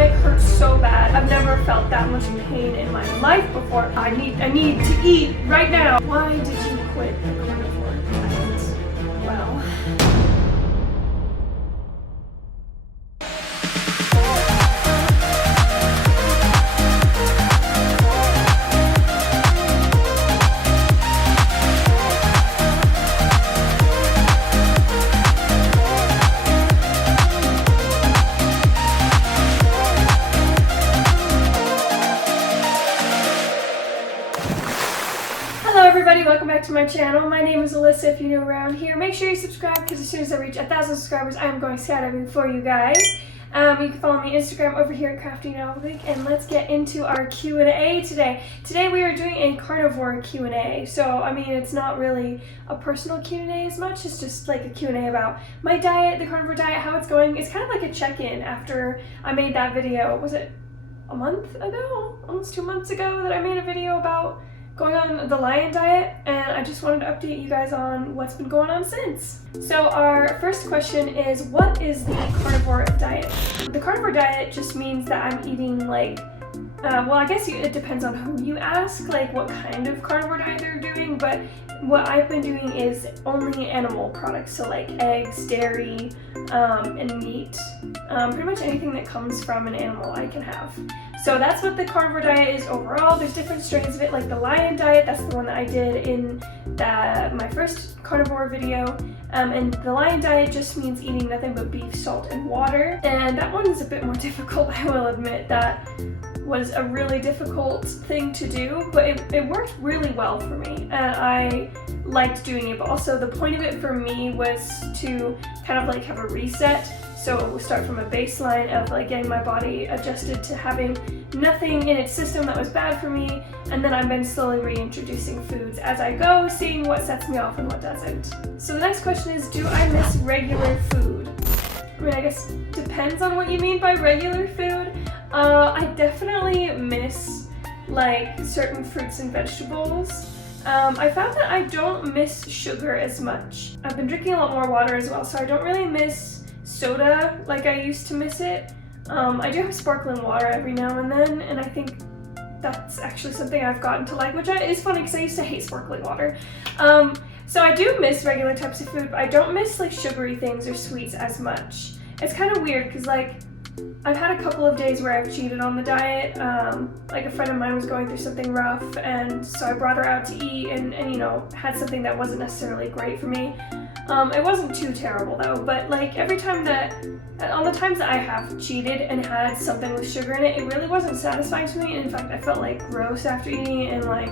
stomach hurts so bad. I've never felt that much pain in my life before. I need to eat right now. Why did you quit the carnivore diet? Well, everybody, welcome back to my channel. My name is Alyssa. If you're new around here, make sure you subscribe because as soon as I reach 1,000 subscribers, I am going skydiving for you guys. You can follow me on Instagram over here at Crafty Novelgeek, and let's get into our Q&A today. Today we are doing a carnivore Q&A. So, I mean, it's not really a personal Q&A as much. It's just like a Q&A about my diet, the carnivore diet, how it's going. It's kind of like a check-in after I made that video. Was it a month ago? Almost 2 months ago that I made a video about going on the lion diet, and I just wanted to update you guys on what's been going on since. So our first question is, what is the carnivore diet? The carnivore diet just means that I'm eating like, well, I guess it depends on who you ask, like what kind of carnivore diet they're doing, but what I've been doing is only animal products, so like eggs, dairy, and meat. Pretty much anything that comes from an animal I can have. So that's what the carnivore diet is overall. There's different strains of it, like the lion diet, that's the one that I did in my first carnivore video. And the lion diet just means eating nothing but beef, salt, and water. And that one is a bit more difficult, I will admit. That was a really difficult thing to do, but it worked really well for me. And I liked doing it, but also the point of it for me was to kind of like have a reset. So start from a baseline of like getting my body adjusted to having nothing in its system that was bad for me, and then I've been slowly reintroducing foods as I go, seeing what sets me off and what doesn't. So the next question is, do I miss regular food? I mean, I guess depends on what you mean by regular food. I definitely miss like certain fruits and vegetables. I found that I don't miss sugar as much. I've been drinking a lot more water as well, so I don't really miss soda like I used to miss it. I do have sparkling water every now and then, and I think that's actually something I've gotten to like, which is funny because I used to hate sparkling water. So I do miss regular types of food, but I don't miss like sugary things or sweets as much. It's kind of weird because like I've had a couple of days where I've cheated on the diet. Like a friend of mine was going through something rough, and so I brought her out to eat and you know, had something that wasn't necessarily great for me. It wasn't too terrible though, but like on the times that I have cheated and had something with sugar in it, it really wasn't satisfying to me. In fact, I felt like gross after eating it, and like,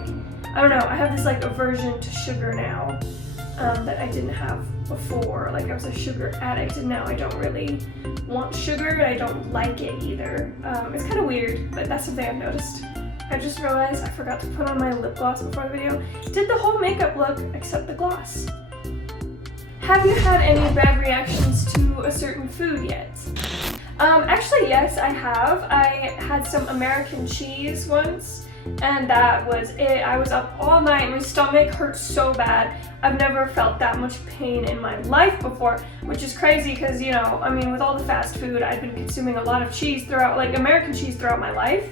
I don't know, I have this like aversion to sugar now that I didn't have before. Like I was a sugar addict, and now I don't really want sugar, and I don't like it either. It's kind of weird, but that's something I've noticed. I just realized I forgot to put on my lip gloss before the video. Did the whole makeup look except the gloss. Have you had any bad reactions to a certain food yet? Actually, yes, I have. I had some American cheese once, and that was it. I was up all night. My stomach hurt so bad. I've never felt that much pain in my life before, which is crazy because, you know, I mean, with all the fast food, I've been consuming a lot of cheese throughout, like American cheese throughout my life,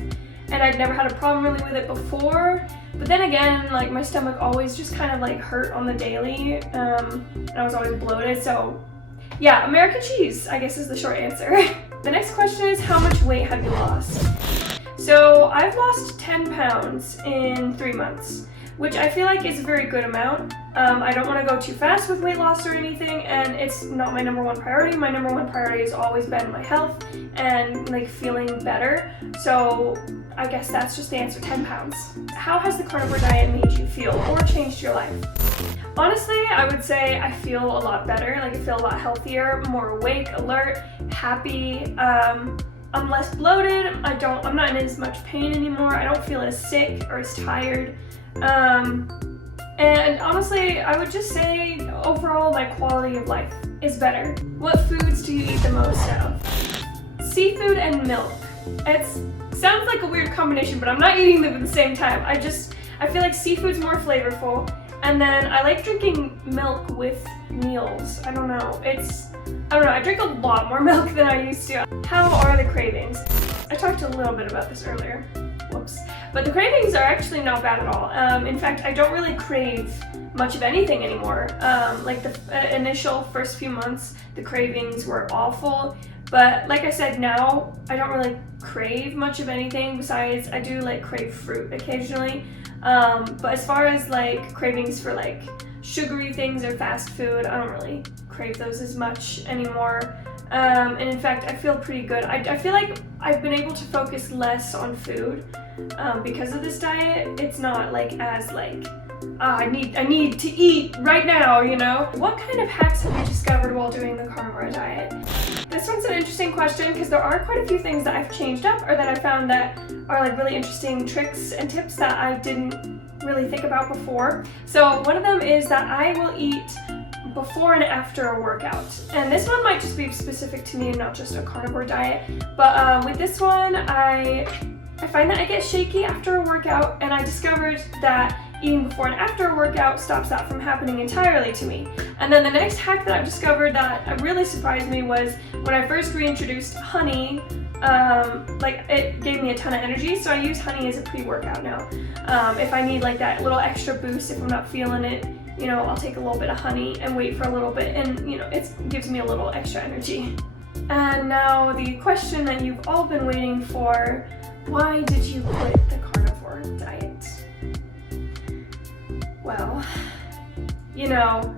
and I'd never had a problem really with it before. But then again, like my stomach always just kind of like hurt on the daily, and I was always bloated. So yeah, American cheese, I guess, is the short answer. The next question is, how much weight have you lost? So I've lost 10 pounds in 3 months, which I feel like is a very good amount. I don't want to go too fast with weight loss or anything, and it's not my number one priority. My number one priority has always been my health and like feeling better. So I guess that's just the answer, 10 pounds. How has the carnivore diet made you feel or changed your life? Honestly, I would say I feel a lot better. Like I feel a lot healthier, more awake, alert, happy. I'm less bloated. I'm not in as much pain anymore. I don't feel as sick or as tired. And honestly, I would just say overall my quality of life is better. What foods do you eat the most of? Seafood and milk. It sounds like a weird combination, but I'm not eating them at the same time. I feel like seafood's more flavorful, and then I like drinking milk with meals. I don't know, I drink a lot more milk than I used to. How are the cravings? I talked a little bit about this earlier. Whoops. But the cravings are actually not bad at all. In fact, I don't really crave much of anything anymore. Like the initial first few months, the cravings were awful. But like I said, now I don't really crave much of anything besides I do like crave fruit occasionally. But as far as like cravings for like sugary things or fast food, I don't really crave those as much anymore. And in fact, I feel pretty good. I feel like I've been able to focus less on food because of this diet. It's not like as like, I need to eat right now, you know? What kind of hacks have you discovered while doing the carnivore diet? This one's an interesting question because there are quite a few things that I've changed up or that I found that are like really interesting tricks and tips that I didn't really think about before. So one of them is that I will eat before and after a workout. And this one might just be specific to me and not just a carnivore diet. But with this one, I find that I get shaky after a workout, and I discovered that eating before and after a workout stops that from happening entirely to me. And then the next hack that I've discovered that really surprised me was when I first reintroduced honey. Like it gave me a ton of energy, so I use honey as a pre-workout now. If I need like that little extra boost, if I'm not feeling it, you know, I'll take a little bit of honey and wait for a little bit, and you know, it gives me a little extra energy. And now the question that you've all been waiting for: why did you quit the carnivore diet? Well, you know,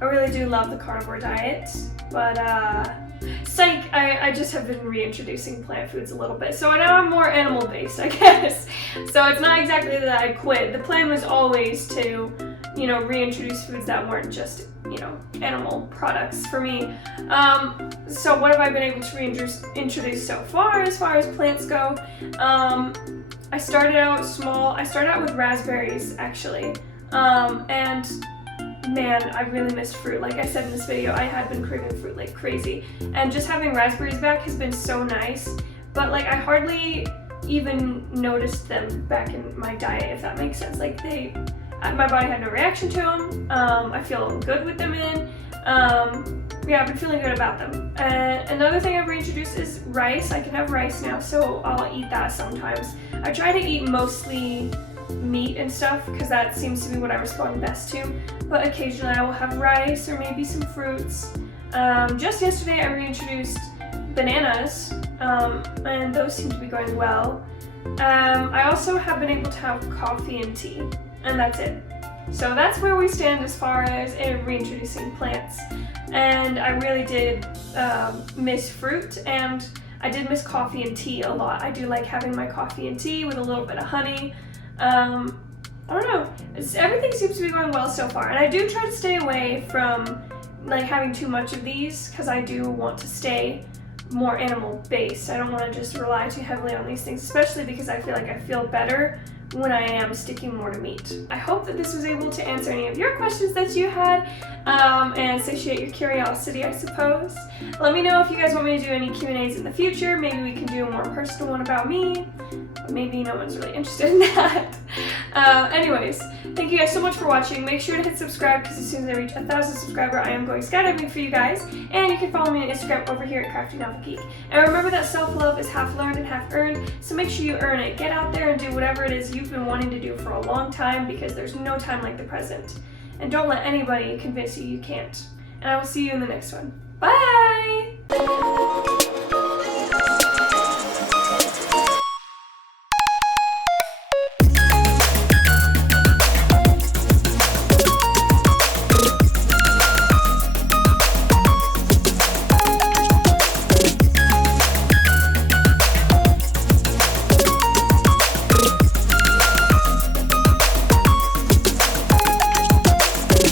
I really do love the carnivore diet, but psych, I just have been reintroducing plant foods a little bit. So now I'm more animal based, I guess. So it's not exactly that I quit. The plan was always to, you know, reintroduce foods that weren't just, you know, animal products for me. So what have I been able to reintroduce so far as plants go? I started out small. I started out with raspberries, actually. And man, I really missed fruit. Like I said in this video, I had been craving fruit like crazy. And just having raspberries back has been so nice. But like I hardly even noticed them back in my diet, if that makes sense. Like my body had no reaction to them. I feel good with them in. Yeah, I've been feeling good about them. Another thing I've reintroduced is rice. I can have rice now, so I'll eat that sometimes. I try to eat mostly meat and stuff because that seems to be what I respond best to, but occasionally I will have rice or maybe some fruits. Just yesterday I reintroduced bananas, and those seem to be going well. I also have been able to have coffee and tea, and that's it. So that's where we stand as far as reintroducing plants. And I really did miss fruit, and I did miss coffee and tea a lot. I do like having my coffee and tea with a little bit of honey. I don't know, everything seems to be going well so far, and I do try to stay away from like having too much of these because I do want to stay more animal based. I don't want to just rely too heavily on these things, especially because I feel like I feel better when I am sticking more to meat. I hope that this was able to answer any of your questions that you had and satiate your curiosity, I suppose. Let me know if you guys want me to do any Q&As in the future. Maybe we can do a more personal one about me, but maybe no one's really interested in that. Anyways, thank you guys so much for watching. Make sure to hit subscribe because as soon as I reach 1,000 subscribers, I am going skydiving for you guys. And you can follow me on Instagram over here at CraftyNovelGeek. And remember that self-love is half learned and half earned, so make sure you earn it. Get out there and do whatever it is you've been wanting to do for a long time, because there's no time like the present. And don't let anybody convince you you can't. And I will see you in the next one. Bye!